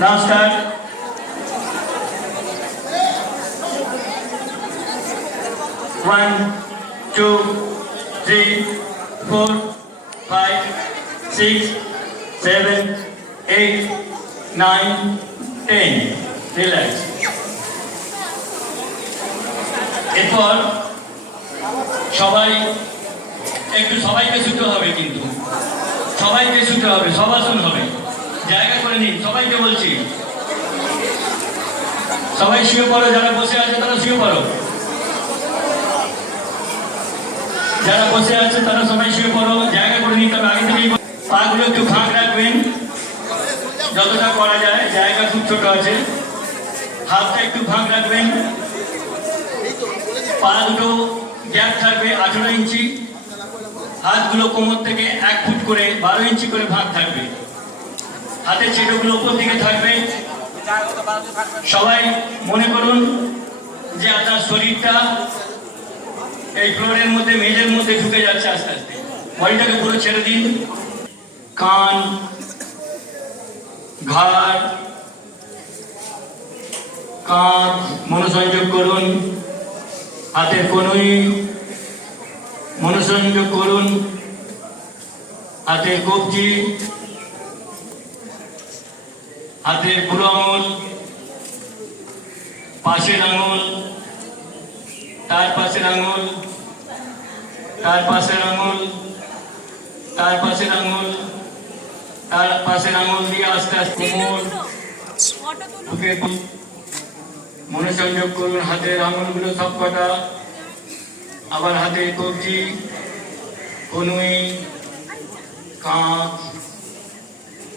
Now start. One, two, three, 4, 5, 6, 7, 8, 9, 10. Relax. এরপর সবাইকে শুতে হবে, কিন্তু সবাইকে শুতে হবে, সবাসন হবে। জায়গা করে নিন, সবাইকে বলছি, সবাই শুয়ে পড়ো। যারা বসে আছে তারা শুয়ে পড়ো, যারা বসে আছে তারা সবাই শুয়ে পড়ো। জায়গা করে নিতে হবে আগে থেকেই। পাগুলো একটু ফাঁক রাখবেন যতটা করা যায়, জায়গা খুব ছোট আছে। হাতটা একটু ফাঁক রাখবেন। পা দুটো গ্যাপ থাকবে 18 ইঞ্চি। হাতগুলো কোমর থেকে 1 ফুট করে 12 ইঞ্চি করে ভাগ থাকবে। হাতের ছেলেগুলো উপর দিকে থাকবে। সবাই মনে করুন যে আপনার শরীরটা এই ফ্লোরের মধ্যে, মেঝের মধ্যে ঢুকে যাচ্ছে আস্তে আস্তে। বডিটাকে পুরো ছেড়ে দিন। কান, ঘাড়, কাঁধ মনোসংযোগ করুন। হাতের কনুই মনোসংযোগ করুন। হাতের কবজি, হাতের বুড়ো আঙুল, পাশের আঙুল, তার পাশের আঙুল, তার পাশের আঙুল, তার পাশের আঙুল, তার পাশের আঙুল দিয়ে আস্তে আস্তে কোমর, বুকের মনোসংযোগ করুন। হাতের আঙুলগুলো সব কটা, আবার হাতের কবজি, কনুই, কাঁধ,